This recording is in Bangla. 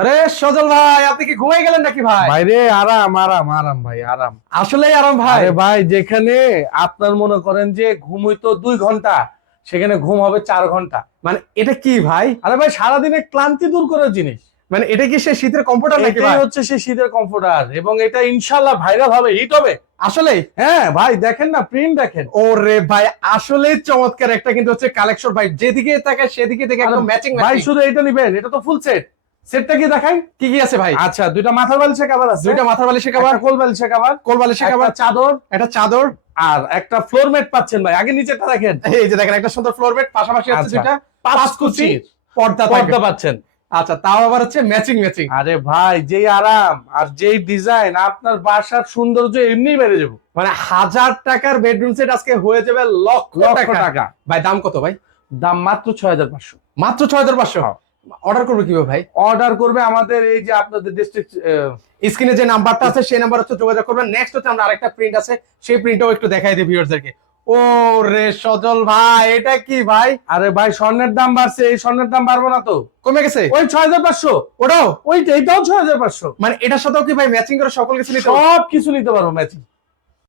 আরে সজল ভাই, আপনি কি ঘুমাই গেলেন নাকি ভাই? ভাইরে আরাম আরাম আরাম ভাই আরাম। আসলেই আরাম ভাই। আরে ভাই, যেখানে আপনার মনে করেন যে ঘুম হইতো 2 ঘন্টা, সেখানে ঘুম হবে 4 ঘন্টা। মানে এটা কি ভাই? আরে ভাই, সারাদিনে ক্লান্তি দূর করার জিনিস। মানে এটা কি সে শীতের কম্পিউটার নাকি এটাই ভাই? হচ্ছে সেই শীতের কমফোর্টার, এবং এটা ইনশাল্লাহ ভাইরাল হবে, হিট হবে। আসলেই? হ্যাঁ ভাই, দেখেন না, প্রিন্ট দেখেন। ওরে ভাই, আসলেই চমৎকার একটা কিন্তু হচ্ছে কালেকশন ভাই, যেদিকে তাকায় সেদিকে দেখে একদম ম্যাচিং ভাই ম্যাচিং। শুধু এটা নিবেন, এটা তো ফুল সেট। সেটটা কি দেখাই? কি কি আছে ভাই? আচ্ছা, 2টা মাথার বালিশের কভার আছে, দুইটা মাথার বালিশের কভার, একটা কোল বালিশের কভার, কোল বালিশের একটা কভার, চাদর, একটা চাদর, আর একটা ফ্লোর ম্যাট পাচ্ছেন ভাই। আগে নিচেরটা দেখেন। এই যে দেখেন একটা সুন্দর ফ্লোর বেড, পাশাপাশি আছে আচ্ছা, দুইটা 5 কুচি কুচির পর্দা পর্দা থাকবে। পাচ্ছেন। আচ্ছা, তাও আবার হচ্ছে ম্যাচিং ম্যাচিং। আরে ভাই, যেই আরাম আর যেই ডিজাইন, আপনার বাসার সৌন্দর্য এমনি বেড়ে যাবে। মানে 1000 টাকার বেডরুম সেট আজকে হয়ে যাবে লক্ষ লক্ষ টাকা। টাকা। ভাই দাম কত ভাই? দাম মাত্র 6500। মাত্র 6500। অর্ডার করবে কিভাবে ভাই? অর্ডার করবে আমাদের এই যে আপনাদের ডিস্ট্রিক্ট। স্ক্রিনে যে নাম্বারটা আছে সেই নাম্বার হচ্ছে যোগাযোগ করবেন। নেক্সট হচ্ছে আমরা আরেকটা প্রিন্ট আছে, সেই প্রিন্টটাও একটু দেখাই দিই ভিউয়ারদেরকে। ও রে সজল ভাই, এটা কি ভাই? আরে ভাই, স্বর্ণের দাম বাড়ছে, এই স্বর্ণের দাম বাড়বো না তো? কমে গেছে? ওই 6500। ওটাও? এইটাও 6500। মানে এটার সাথেও কি ভাই ম্যাচিং করে সকল কিছু নিতে হবে? সব কিছু নিতে পারবো ম্যাচিং।